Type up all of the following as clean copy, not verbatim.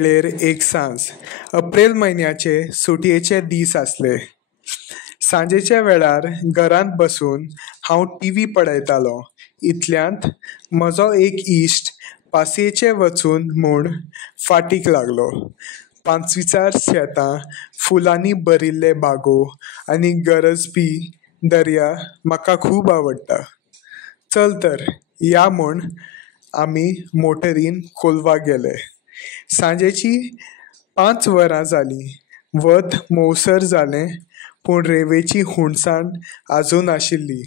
वेळेर एक सांज एप्रिल म्हयन्याचे सुटयेचे दीस आसले. सांजेच्या वेळार घरांत बसून हांव टीव्ही पळयतालों. इतल्यांत म्हजो एक इश्ट पासयेचे वचून म्हूण फाटीक लागलो. पांचवीचार शेतां, फुलांनी भरिल्ले बागो आनी गरजपी दर्या म्हाका खूब आवडटा. चल तर या म्हूण आमी मोटरीन कोलवा गेले. सांजेची 5 वरां जालीं. वत मोवसर जालें पूण रेंवेची हुणसाण आजून आशिल्ली.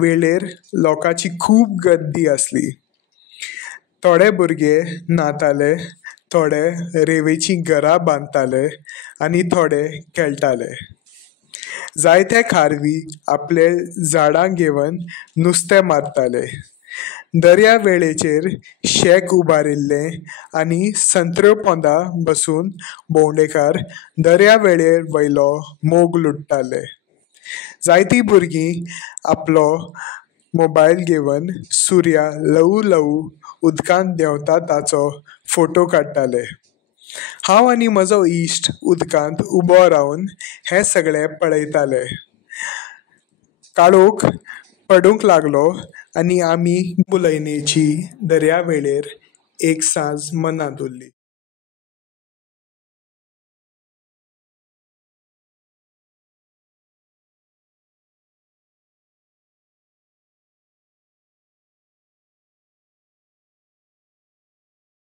वेळेर लोकांची खूब गर्दी आसली. थोडे भुरगे न्हाताले, थोडे रेंवेची घरां बांदताले आनी थोडे खेळटाले. जायते खारवी आपले झाडां घेवन नुस्तें मारताले. दर्या वेळेचेर शेक उबारिल्लें आनी संत्र्यो पोंदां बसून भोंवडेकार दर्या वेळेर वयलो मोग लुट्टाले. जायतीं भुरगीं आपलो मोबायल घेवन सुर्या ल्हवू ल्हवू उदकांत देंवता ताचो फोटो काडटाले. हांव आनी म्हजो इश्ट उदकांत उबो रावन हें सगळें पळयताले. काळोख पडूंक लागलो आनी आमी बुलयणेची दर्या वेळेर एक सांज मनात उरली.